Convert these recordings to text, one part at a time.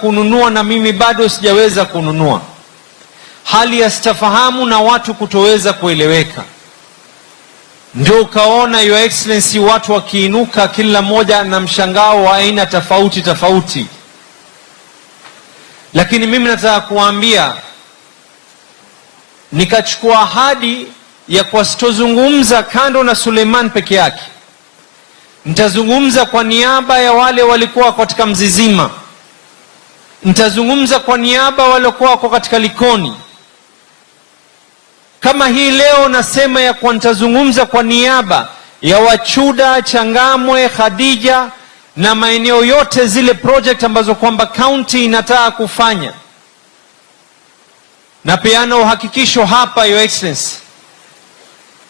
kununua na mimi bado sijaweza kununua. Hali ya sitafahamu na watu kutoweza kueleweka. Ndio ukaona Your Excellency watu wakiinuka kila mmoja na mshangao wa aina tofauti tofauti. Lakini mimi nataka kuambia, nikachukua ahadi ya kwa sitozungumza kando na Suleiman peke yake. Nitazungumza kwa niaba ya wale walikuwa katika Mzizima. Nitazungumza kwa niaba waliokuwa katika Likoni. Kama hii leo nasema ya kwa nitazungumza kwa niaba ya Wachuda, Changamwe, Khadija na maeneo yote zile project ambazo kwamba county inataka kufanya. Na peana uhakikisho hapa, Your Excellency,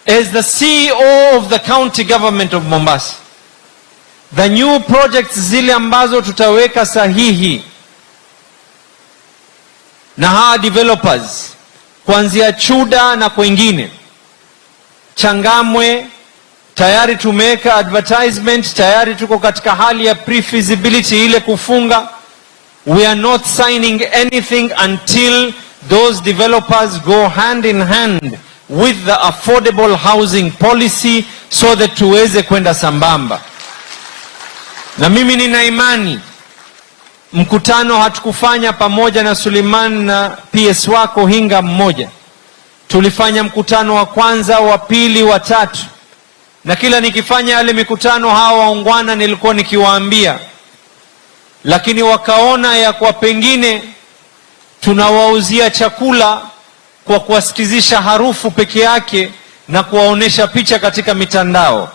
as the CEO of the county government of Mombasa, the new projects zile ambazo tutaweka sahihi na hawa developers kuanzia Chuda na kwengine, Changamwe tayari tumeweka advertisement, tayari tuko katika hali ya pre-feasibility ile kufunga. We are not signing anything until those developers go hand in hand with the affordable housing policy so that tuweze kwenda sambamba. Na mimi nina imani mkutano hatukufanya pamoja na Suleiman na PS wako Hinga mmoja. Tulifanya mkutano wa kwanza, wa pili, wa tatu. Na kila nikifanya yale mikutano hawa waungwana nilikuwa nikiwaambia. Lakini wakaona ya kwa pengine tunawauzia chakula kwa kuwasikizisha harufu peke yake na kuwaonesha picha katika mitandao.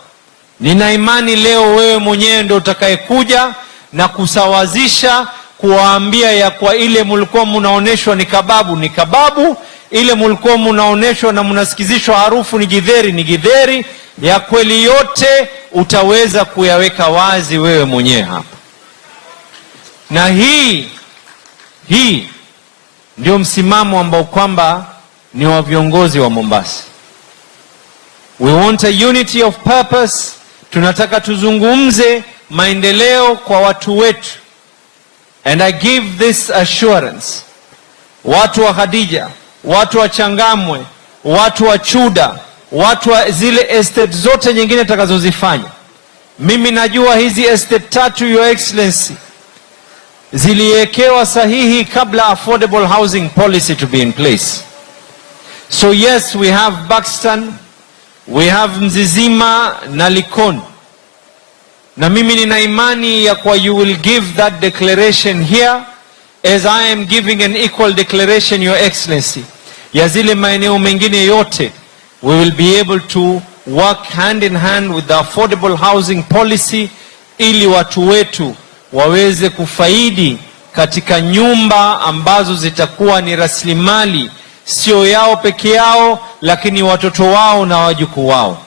Nina imani leo wewe mwenyewe ndio utakayekuja na kusawazisha, kuwaambia ya kwa ile mulikuwa munaoneshwa ni kababu ni kababu, ile mulikuwa munaoneshwa na munasikizishwa harufu ni githeri ni githeri, ya kweli yote utaweza kuyaweka wazi wewe mwenyewe hapa. Na hii ndio msimamo ambao kwamba ni wa viongozi wa Mombasa. We want a unity of purpose. Tunataka tuzungumze maendeleo kwa watu wetu. And I give this assurance. Watu wa Khadija, watu wa Changamwe, watu wa Chuda, watu wa zile estate zote nyingine tutakazozifanya. Mimi najua hizi estate tatu, Your Excellency, ziliwekewa sahihi kabla affordable housing policy to be in place. So yes, we have Buxton, we have Mzizima na Likoni. Na mimi nina imani ya kwa you will give that declaration here as I am giving an equal declaration, Your Excellency, ya zile maeneo mengine yote. We will be able to work hand in hand with the affordable housing policy ili watu wetu waweze kufaidi katika nyumba ambazo zitakuwa ni rasilimali sio yao peke yao, lakini watoto wao na wajukuu wao.